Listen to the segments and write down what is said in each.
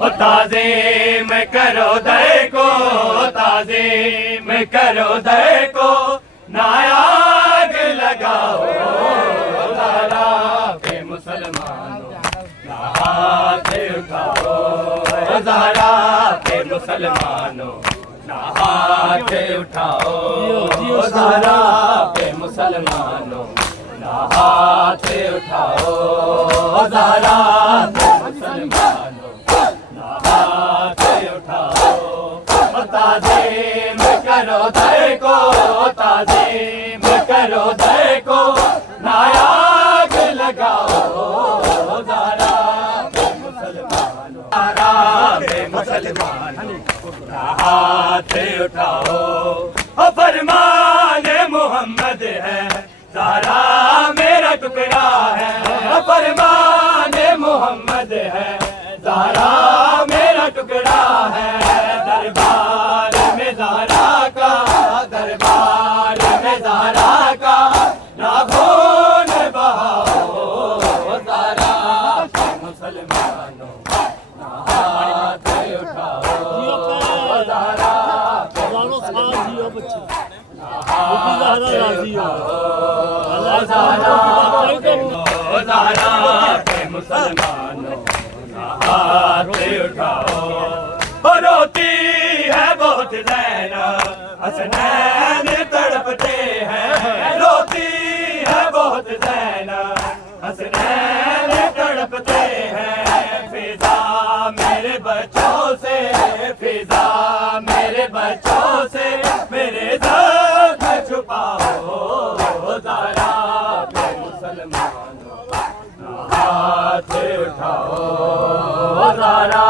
ताज़ीम करो दर को, ताज़ीम करो दर को, नायाग लगाओ ज़हरा पे मुसलमानों, हाथ उठाओ ज़हरा पे मुसलमानों, हाथ उठाओ ज़हरा पे मुसलमानों, हाथ उठाओ ज़हरा पे मुसलमानों, हाथ उठाओ। ताज़ीम करो दर को, ताज़ीम करो दर को, नायाग लगाओ ज़हरा पे मुसलमानों, ज़हरा पे मुसलमानों, हाथ उठाओ। फरमान मोहम्मद है ज़हरा मेरा टुकड़ा है, फरमान मोहम्मद है ज़हरा मेरा टुकड़ा है। दरबार में ज़हरा का, दरबार में ज़हरा का, ना खून बहाओ ज़हरा पे मुसलमानों, हाथ उठाओ ज़हरा पे मुसलमानों, ज़हरा पे मुसलमानों, हाथ उठाओ। रोती है बहुत ज़ैनब, हसनैन तड़पते हैं, रोती है बहुत ज़ैनब, हसनैन तड़पते हैं। फिजा मेरे बच्चों से, फिजा मेरे बच्चों से, मेरे दर्द छुपाओ ज़हरा पे मुसलमानों, हाथ उठाओ ज़हरा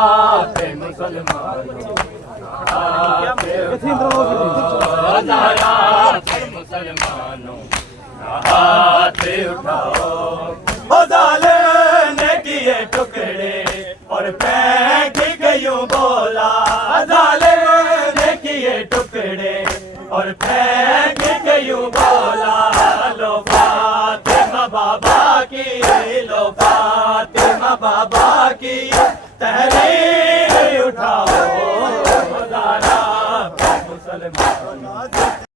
पे मुसलमानों, हाथ उठाओ ज़हरा पे मुसलमानों, हाथ उठाओ। ज़ालिम ने किए टुकड़े और फेंक गयूं बोला, ज़ालिम ने किए टुकड़े और फेंक गयूं बोला। लो फातिमा बाबा की, लो फातिमा बाबा की तहरीर उठाओ ज़हरा पे मुसलमानों।